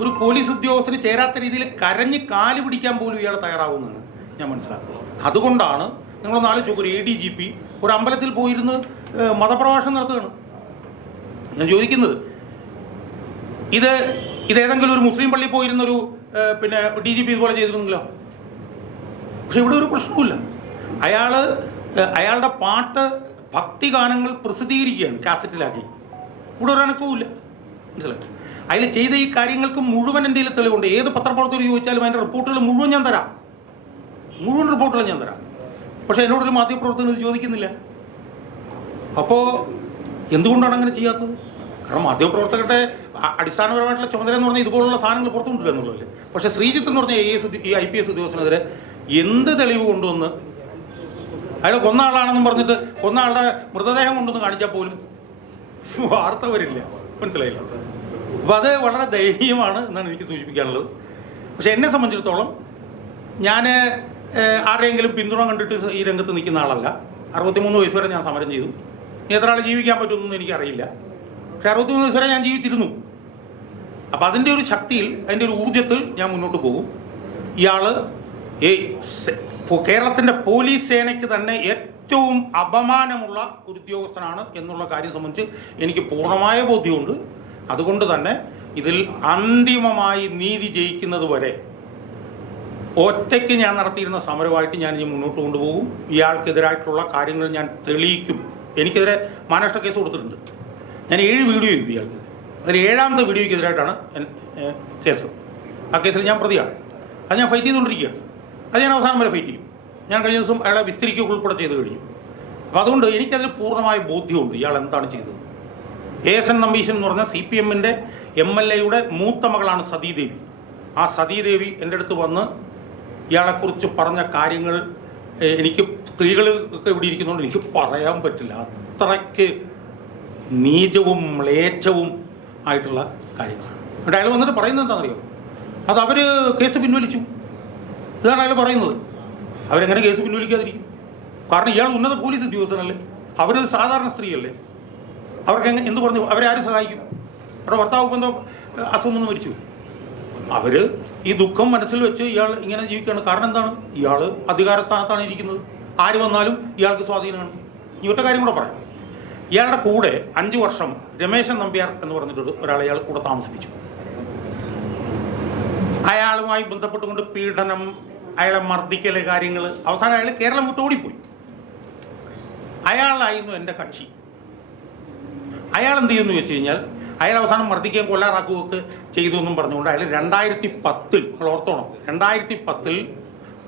ഒരു പോലീസ് ഉദ്യോഗസ്ഥന് ചേരാത്ത രീതിയിൽ കരഞ്ഞ് കാല് പിടിക്കാൻ പോലും ഇയാൾ തയ്യാറാവുന്നതാണ് ഞാൻ മനസ്സിലാക്കുന്നത്. അതുകൊണ്ടാണ് നിങ്ങളൊന്ന് ആലോചിച്ച് നോക്കൂ, ഒരു ADGP ഒരു അമ്പലത്തിൽ പോയിരുന്ന് മതപ്രഭാഷണം നടത്തുകയാണ്. ഞാൻ ചോദിക്കുന്നത്, ഇതേതെങ്കിലും ഒരു മുസ്ലിം പള്ളിയിൽ പോയിരുന്നൊരു DGP ഇതുപോലെ ചെയ്തിരുന്നെങ്കിലോ? പക്ഷെ ഇവിടെ ഒരു പ്രശ്നവുമില്ല. അയാളുടെ പാട്ട് ഭക്തിഗാനങ്ങൾ പ്രസിദ്ധീകരിക്കുകയാണ് കാസറ്റിലാക്കി. ഇവിടെ ഒരു അനക്കവുമില്ല. മനസ്സിലായി? അതിൽ ചെയ്ത ഈ കാര്യങ്ങൾക്ക് മുഴുവൻ എൻ്റെ കയ്യിൽ തെളിവുണ്ട്. ഏത് പത്രപ്രവർത്തകർ ചോദിച്ചാലും അതിൻ്റെ റിപ്പോർട്ടുകൾ മുഴുവൻ ഞാൻ തരാം. മുഴുവൻ റിപ്പോർട്ടുകൾ ഞാൻ തരാം. പക്ഷേ എന്നോടൊരു മാധ്യമപ്രവർത്തകൻ ഇത് ചോദിക്കുന്നില്ല. അപ്പോൾ എന്തുകൊണ്ടാണ് അങ്ങനെ ചെയ്യാത്തത്? കാരണം മാധ്യമപ്രവർത്തകരുടെ അടിസ്ഥാനപരമായിട്ടുള്ള ചുമതല എന്ന് പറഞ്ഞാൽ ഇതുപോലുള്ള സാധനങ്ങൾ പുറത്തു കൊണ്ടുവരിക എന്നുള്ളതല്ലേ. പക്ഷേ ശ്രീജിത്ത് എന്ന് പറഞ്ഞ ഈ IPS ഉദ്യോഗസ്ഥനെതിരെ എന്ത് തെളിവ് കൊണ്ടുവന്ന് അയാൾ കൊന്ന ആളാണെന്നും പറഞ്ഞിട്ട് കൊന്ന ആളുടെ മൃതദേഹം കൊണ്ടുവന്ന് കാണിച്ചാൽ പോലും വാർത്ത വരില്ല. മനസ്സിലായില്ല? അപ്പോൾ അത് വളരെ ദയനീയമാണ് എന്നാണ് എനിക്ക് സൂചിപ്പിക്കാനുള്ളത്. പക്ഷെ എന്നെ സംബന്ധിച്ചിടത്തോളം ഞാൻ ആരുടെയെങ്കിലും പിന്തുണ കണ്ടിട്ട് ഈ രംഗത്ത് നിൽക്കുന്ന ആളല്ല. 63 വയസ്സ് വരെ ഞാൻ സമരം ചെയ്തു. എത്ര ആൾ ജീവിക്കാൻ പറ്റുമെന്നൊന്നും എനിക്കറിയില്ല. പക്ഷെ 63 വയസ്സ് വരെ ഞാൻ ജീവിച്ചിരുന്നു. അപ്പം അതിൻ്റെ ഒരു ശക്തിയിൽ, അതിൻ്റെ ഒരു ഊർജ്ജത്തിൽ ഞാൻ മുന്നോട്ട് പോകും. ഇയാൾ കേരളത്തിൻ്റെ പോലീസ് സേനയ്ക്ക് തന്നെ ഏറ്റവും അപമാനമുള്ള ഒരു ഉദ്യോഗസ്ഥനാണ് എന്നുള്ള കാര്യം സംബന്ധിച്ച് എനിക്ക് പൂർണ്ണമായ ബോധ്യമുണ്ട്. അതുകൊണ്ട് തന്നെ ഇതിൽ അന്തിമമായി നീതി ജയിക്കുന്നത് വരെ ഒറ്റയ്ക്ക് ഞാൻ നടത്തിയിരുന്ന സമരമായിട്ട് ഞാൻ ഇനി മുന്നോട്ട് കൊണ്ടുപോകും. ഇയാൾക്കെതിരായിട്ടുള്ള കാര്യങ്ങൾ ഞാൻ തെളിയിക്കും. എനിക്കെതിരെ മാനനഷ്ട കേസ് കൊടുത്തിട്ടുണ്ട്. ഞാൻ 7 വീഡിയോ ചെയ്തു ഇയാൾക്കെതിരെ. അതിൽ 7ാമത്തെ വീഡിയോയ്ക്കെതിരായിട്ടാണ് കേസ്. ആ കേസിൽ ഞാൻ പ്രതിയാണ്. അത് ഞാൻ ഫൈറ്റ് ചെയ്തുകൊണ്ടിരിക്കുകയാണ്. അത് ഞാൻ അവസാനം വരെ ഫൈറ്റ് ചെയ്യും. ഞാൻ കഴിഞ്ഞ ദിവസം അയാളെ വിസ്തരിക്കുക ഉൾപ്പെടെ ചെയ്ത് കഴിഞ്ഞു. അപ്പോൾ അതുകൊണ്ട് എനിക്കതിൽ പൂർണ്ണമായ ബോധ്യമുണ്ട് ഇയാൾ എന്താണ് ചെയ്തത്. ASN നമ്പീശൻ എന്ന് പറഞ്ഞ CPM-ൻ്റെ MLA-യുടെ മൂത്ത മകളാണ് സതീദേവി. ആ സതീദേവി എൻ്റെ അടുത്ത് വന്ന് ഇയാളെക്കുറിച്ച് പറഞ്ഞ കാര്യങ്ങൾ എനിക്ക്, സ്ത്രീകളൊക്കെ ഇവിടെ ഇരിക്കുന്നതുകൊണ്ട് എനിക്ക് പറയാൻ പറ്റില്ല. അത്രയ്ക്ക് നീചവും മ്ലേച്ഛവും ആയിട്ടുള്ള കാര്യങ്ങളാണ്. എന്നിട്ട് അയാൾ വന്നിട്ട് പറയുന്നത് എന്താണെന്നറിയോ? അത് അവർ കേസ് പിൻവലിച്ചു. ഇതാണ് അയാൾ പറയുന്നത്. അവരെങ്ങനെ കേസ് പിൻവലിക്കാതിരിക്കും? കാരണം ഇയാൾ ഉന്നത പോലീസ് ഉദ്യോഗസ്ഥനല്ലേ. അവരൊരു സാധാരണ സ്ത്രീയല്ലേ. അവർക്ക് എന്ത് പറഞ്ഞു? അവരെ ആരും സഹായിക്കും? അവിടെ ഭർത്താവ് ഇപ്പം എന്തോ അസുഖം വന്ന് മരിച്ചു. അവർ ഈ ദുഃഖം മനസ്സിൽ വെച്ച് ഇയാൾ ഇങ്ങനെ ജീവിക്കുകയാണ്. കാരണം എന്താണ്? ഇയാൾ അധികാര സ്ഥാനത്താണ് ഇരിക്കുന്നത്. ആര് വന്നാലും ഇയാൾക്ക് സ്വാധീനമാണ്. ഈ ഒറ്റ കാര്യം കൂടെ പറയാം. ഇയാളുടെ കൂടെ 5 വർഷം രമേശൻ നമ്പ്യാർ എന്ന് പറഞ്ഞിട്ട് ഒരാളെ ഇയാൾ കൂടെ താമസിപ്പിച്ചു. അയാളുമായി ബന്ധപ്പെട്ടുകൊണ്ട് പീഡനം, അയാളെ മർദ്ദിക്കല് കാര്യങ്ങൾ, അവസാനം അയാൾ കേരളം വിട്ട് ഓടിപ്പോയി. അയാളായിരുന്നു എൻ്റെ കക്ഷി. അയാൾ എന്ത് ചെയ്യുമെന്ന് വെച്ച് കഴിഞ്ഞാൽ, അയാൾ അവസാനം മർദ്ദിക്കുകയും കൊല്ലാറാക്കുകയൊക്കെ ചെയ്തു എന്നും പറഞ്ഞുകൊണ്ട് അയാൾ 2010 നിങ്ങൾ ഓർത്തോണം, 2010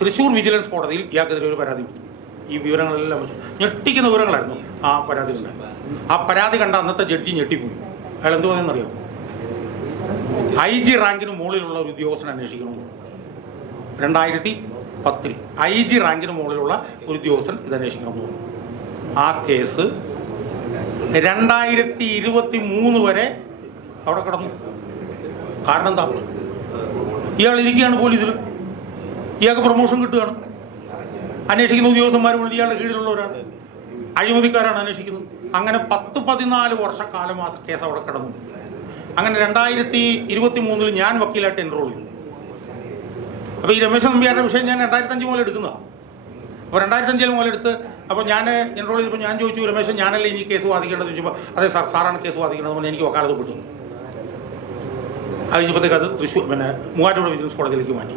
തൃശ്ശൂർ വിജിലൻസ് കോടതിയിൽ ഇയാൾക്കെതിരെ ഒരു പരാതി കൊടുത്തു. ഈ വിവരങ്ങളെല്ലാം വെച്ചു ഞെട്ടിക്കുന്ന വിവരങ്ങളായിരുന്നു ആ പരാതിയിലുണ്ടായി. ആ പരാതി കണ്ട അന്നത്തെ ജഡ്ജി ഞെട്ടിപ്പോയി. അയാൾ എന്ത് പറയുന്നറിയാമോ? IG റാങ്കിന് മുകളിലുള്ള ഒരു ഉദ്യോഗസ്ഥനെ അന്വേഷിക്കണമെന്ന്. 2010 IG റാങ്കിന് മുകളിലുള്ള ഒരു ഉദ്യോഗസ്ഥൻ ഇത് അന്വേഷിക്കണമെന്ന് പറഞ്ഞു. ആ കേസ് 2023 വരെ അവിടെ കിടന്നു. കാരണം എന്താ? ഇയാൾ ഇരിക്കുകയാണ് പോലീസിൽ, ഇയാൾക്ക് പ്രൊമോഷൻ കിട്ടുകയാണ്. അന്വേഷിക്കുന്ന ഉദ്യോഗസ്ഥന്മാർ മുഴുവൻ ഇയാളുടെ കീഴിലുള്ളവരാണ്, അഴിമതിക്കാരാണ് അന്വേഷിക്കുന്നത്. അങ്ങനെ 10-14 വർഷക്കാലം ആ കേസ് അവിടെ കിടന്നു. അങ്ങനെ 2023 ഞാൻ വക്കീലായിട്ട് എൻറോൾ ചെയ്തു. അപ്പോൾ ഈ രമേശൻ നമ്പ്യാരുടെ വിഷയം ഞാൻ 2005 മുതൽ എടുക്കുന്നതാണ്. അപ്പോൾ 2005 മുതലെടുത്ത് അപ്പോൾ ഞാൻ എൻറോൾ ചെയ്തപ്പോൾ ഞാൻ ചോദിച്ചു, രമേശൻ ഞാനല്ലേ ഇനി കേസ് വാദിക്കേണ്ടത് ചോദിച്ചപ്പോൾ അതെ സാർ, സാറാണ് കേസ് വാദിക്കേണ്ടതെന്ന് പറഞ്ഞാൽ എനിക്ക് വക്കാലത്ത് പെട്ടു. അത് കഴിഞ്ഞപ്പോഴത്തേക്ക് അത് തൃശ്ശൂർ മൂവാറ്റുപുഴ വിജിലൻസ് കോടതിയിലേക്ക് മാറ്റി.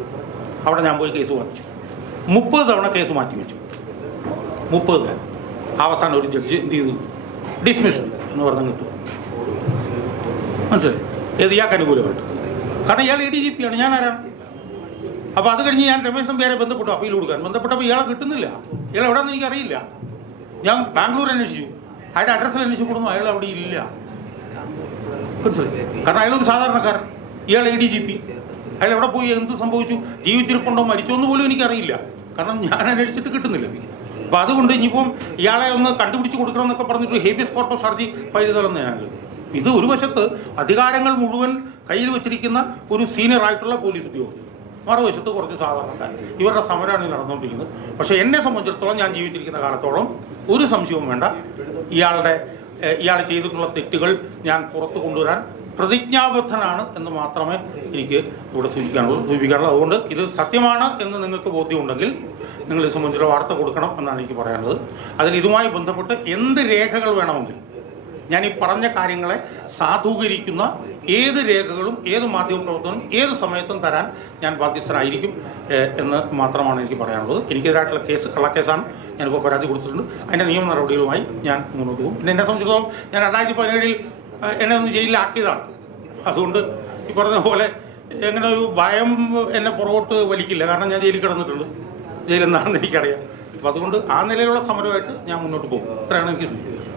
അവിടെ ഞാൻ പോയി കേസ് വാദിച്ചു. 30 തവണ കേസ് മാറ്റി വെച്ചു. 30 തവണ. അവസാനം ഒരു ജഡ്ജി എന്ത് ചെയ്തു? ഡിസ്മിസ് എന്ന് പറഞ്ഞ് കിട്ടും. മനസ്സിലായി? ഏത് ഇയാൾക്ക് അനുകൂലമായിട്ട്. കാരണം ഇയാൾ ADGP ആണ്, ഞാൻ ആരാണ്? അപ്പോൾ അത് കഴിഞ്ഞ് ഞാൻ രമേശ് നമ്പ്യാരെ ബന്ധപ്പെട്ടു, അപ്പീൽ കൊടുക്കാൻ ബന്ധപ്പെട്ടപ്പോൾ ഇയാളെ കിട്ടുന്നില്ല. ഇയാൾ എവിടെയെന്ന് എനിക്കറിയില്ല. ഞാൻ ബാംഗ്ലൂർ അന്വേഷിച്ചു, അയാളുടെ അഡ്രസ്സിൽ അന്വേഷിച്ചു കൊടുക്കുന്നു, അയാൾ അവിടെ ഇല്ല. മനസ്സിലായി? കാരണം അയാളൊരു സാധാരണക്കാരൻ, ഇയാൾ ADGP. അയാൾ എവിടെ പോയി, എന്ത് സംഭവിച്ചു, ജീവിച്ചിരിപ്പുണ്ടോ മരിച്ചോ എന്ന് പോലും എനിക്കറിയില്ല. കാരണം ഞാൻ അന്വേഷിച്ചിട്ട് കിട്ടുന്നില്ല. അപ്പോൾ അതുകൊണ്ട് ഇനിയിപ്പം ഇയാളെ ഒന്ന് കണ്ടുപിടിച്ച് കൊടുക്കണമെന്നൊക്കെ പറഞ്ഞിട്ട് ഹേബിയസ് കോർപ്പസ് ഹർജി ഫയൽ ചെയ്തതെന്ന് ഞാനത്. ഇത് ഒരു വശത്ത് അധികാരങ്ങൾ മുഴുവൻ കയ്യിൽ വെച്ചിരിക്കുന്ന ഒരു സീനിയറായിട്ടുള്ള പോലീസ് ഉദ്യോഗസ്ഥർ, മറുവശത്ത് കുറച്ച് സാധാരണക്കാർ. ഇവരുടെ സമരമാണ് നടന്നുകൊണ്ടിരിക്കുന്നത്. പക്ഷേ എന്നെ സംബന്ധിച്ചിടത്തോളം ഞാൻ ജീവിച്ചിരിക്കുന്ന കാലത്തോളം ഒരു സംശയവും വേണ്ട, ഇയാൾ ചെയ്തിട്ടുള്ള തെറ്റുകൾ ഞാൻ പുറത്തു കൊണ്ടുവരാൻ പ്രതിജ്ഞാബദ്ധനാണ് എന്ന് മാത്രമേ എനിക്ക് ഇവിടെ സൂചിപ്പിക്കാനുള്ളൂ. അതുകൊണ്ട് ഇത് സത്യമാണ് എന്ന് നിങ്ങൾക്ക് ബോധ്യമുണ്ടെങ്കിൽ നിങ്ങൾ ഇത് സംബന്ധിച്ചുള്ള വാർത്ത കൊടുക്കണം എന്നാണ് എനിക്ക് പറയാനുള്ളത്. അതിൽ ഇതുമായി ബന്ധപ്പെട്ട് എന്ത് രേഖകൾ വേണമെങ്കിലും, ഞാൻ ഈ പറഞ്ഞ കാര്യങ്ങളെ സാധൂകരിക്കുന്ന ഏത് രേഖകളും ഏത് മാധ്യമപ്രവർത്തനം ഏത് സമയത്തും തരാൻ ഞാൻ ബാധ്യസ്ഥനായിരിക്കും എന്ന് മാത്രമാണ് എനിക്ക് പറയാനുള്ളത്. എനിക്കെതിരായിട്ടുള്ള കേസ് കള്ളക്കേസാണ്. ഞാനിപ്പോൾ പരാതി കൊടുത്തിട്ടുണ്ട്. അതിൻ്റെ നിയമ നടപടികളുമായി ഞാൻ മുന്നോട്ട് പോകും. പിന്നെ എന്നെ സംബന്ധിച്ചിടത്തോളം ഞാൻ 2017 എന്നെ ഒന്ന് ജയിലിലാക്കിയതാണ്. അതുകൊണ്ട് ഈ പറഞ്ഞ പോലെ എങ്ങനെ ഒരു ഭയം എന്നെ പുറകോട്ട് വലിക്കില്ല. കാരണം ഞാൻ ജയിലിൽ കിടന്നിട്ടുണ്ട്, ജയിലെന്താണെന്ന് എനിക്കറിയാം. അപ്പോൾ അതുകൊണ്ട് ആ നിലയിലുള്ള സമരമായിട്ട് ഞാൻ മുന്നോട്ട് പോകും. ഇത്രയാണ് എനിക്ക് സൂചിപ്പിക്കുന്നത്.